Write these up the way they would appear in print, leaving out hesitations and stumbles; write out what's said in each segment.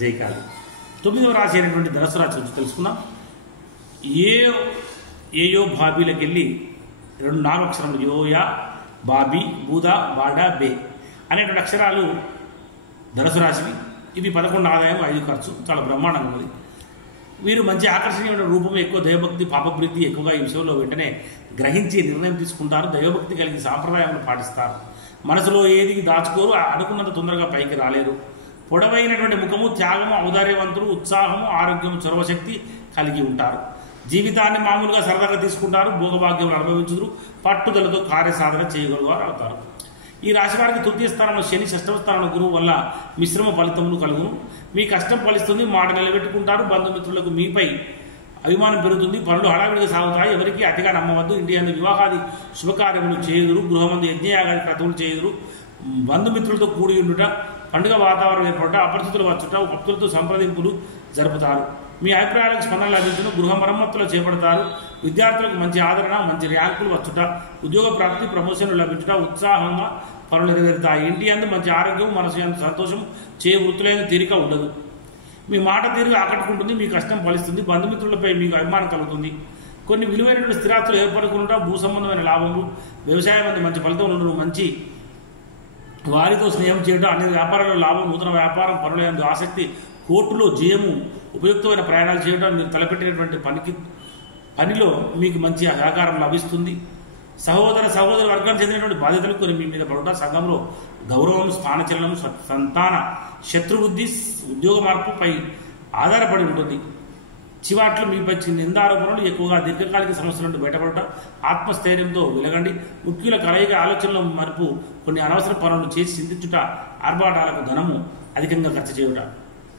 జైకాలి 9వ రాశి అయినటువంటి ధనుసు రాశి గురించి తెలుసుకుందాం. ఏయో బాబీలకు వెళ్ళి 4 అక్షరములు యోయా బాబీ బూదా బాడా బే అనేటువంటి అక్షరాలు ధనుసు రాశివి. ఇవి 11 ఆదాయం 5 ఖర్చు, చాలా బ్రహ్మాండంగా ఉంది. వీరు మంచి ఆకర్షణీయమైన రూపం, ఎక్కువ దైవభక్తి పాపభృతి ఎక్కువగా ఈ విషయంలో వెంటనే గ్రహించి నిర్ణయం తీసుకుంటారు. దైవభక్తి కలిగి సాంప్రదాయాలను పాటిస్తారు. మనసులో ఏది దాచుకోరు, అనుకున్నంత తొందరగా పైకి రాలేరు. పొడవైనటువంటి ముఖము, త్యాగము, ఔదార్యవంతులు, ఉత్సాహము, ఆరోగ్యము, చొరవశక్తి కలిగి ఉంటారు. జీవితాన్ని మామూలుగా సరదాగా తీసుకుంటారు. భోగభాగ్యములు అనుభవించుదురు. పట్టుదలతో కార్యసాధన చేయగలుగుతారు అవుతారు. ఈ రాశి వారికి తృతీయ స్థానంలో శని, 6వ స్థానంలో గురువు వల్ల మిశ్రమ ఫలితములు కలుగును. మీ కష్టం ఫలిస్తుంది. మాట నిలబెట్టుకుంటారు. బంధుమిత్రులకు మీపై అభిమానం పెరుగుతుంది. పనులు హడావిడిగా సాగుతాయి. ఎవరికి అతిగా నమ్మవద్దు. ఇంటి అందు వివాహాది శుభకార్యములు చేయుదురు. గృహమందు యజ్ఞయాగాది క్రతువులు చేయుదురు. బంధుమిత్రులతో కూడి ఉండుట, పండుగ వాతావరణం ఏర్పడుట, అపరిచితులు వచ్చుట, భక్తులతో సంప్రదింపులు జరుపుతారు. మీ అభిప్రాయాలకు స్పందన లభించును. గృహ మరమ్మతులు చేపడతారు. విద్యార్థులకు మంచి ఆదరణ, మంచి ర్యాంకులు వచ్చుట, ఉద్యోగ ప్రాప్తి, ప్రమోషన్లు లభించుట, ఉత్సాహంగా పనులు నెరవేరుతాయి. ఇంటి అందు మంచి ఆరోగ్యం, మనసు అందు సంతోషం, వృత్తులైన తీరిక ఉండదు. మీ మాట తీరుగా ఆకట్టుకుంటుంది. మీ కష్టం ఫలిస్తుంది. బంధుమిత్రులపై మీకు అభిమానం కలుగుతుంది. కొన్ని విలువైనటువంటి స్థిరాస్తులు ఏర్పడకుండా భూ సంబంధమైన లాభములు, వ్యవసాయం అందు మంచి ఫలితం ఉండదు. మంచి వారితో స్నేహం చేయడం, అన్ని వ్యాపారాల్లో లాభం, నూతన వ్యాపారం, పనులందు ఆసక్తి, కోర్టులో జయము, ఉపయుక్తమైన ప్రయాణాలు చేయడం, మీరు తలపెట్టినటువంటి పనిలో మీకు మంచి సహకారం లభిస్తుంది. సహోదర వర్గానికి చెందినటువంటి బాధ్యతలు కొన్ని మీ మీద పడుట, సంఘంలో గౌరవం, స్థానచలనం, సంతాన శత్రుబుద్ధి, ఉద్యోగ మార్పుపై ఆధారపడి ఉంటుంది. చివాట్లు మీపై నిందారోపణలు ఎక్కువగా దీర్ఘకాలిక సమస్యల నుండి బయటపడట, ఆత్మస్థైర్యంతో వెలగండి. ముఖ్యుల కలయిక, ఆలోచనల మార్పు, కొన్ని అనవసర పనులను చేసి చింతించుట, ఆర్భాటాలకు ధనము అధికంగా ఖర్చు చేయుట.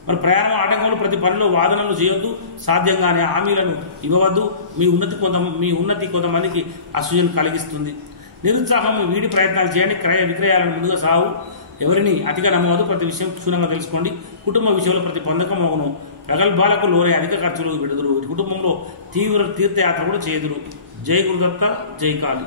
మరి ప్రయాణం ఆటంకంలో ప్రతి పనిలో వాదనలు చేయొద్దు. సాధ్యంగానే హామీలను ఇవ్వవద్దు. మీ ఉన్నతి కొంతమందికి అసూయను కలిగిస్తుంది. నిరుత్సాహం వీడి ప్రయత్నాలు చేయండి. క్రయ విక్రయాలను ముందుగా సాగు. ఎవరిని అతిగా నమ్మవద్దు. ప్రతి విషయం క్షుణ్ణంగా తెలుసుకోండి. కుటుంబ విషయంలో ప్రతి పొందకం అవును. ప్రగల్భాలకు లోనే అధిక ఖర్చులు విడుదరు. కుటుంబంలో తీవ్ర తీర్థయాత్ర కూడా చేదురు. జై గురుదత్త, జై కాళీ.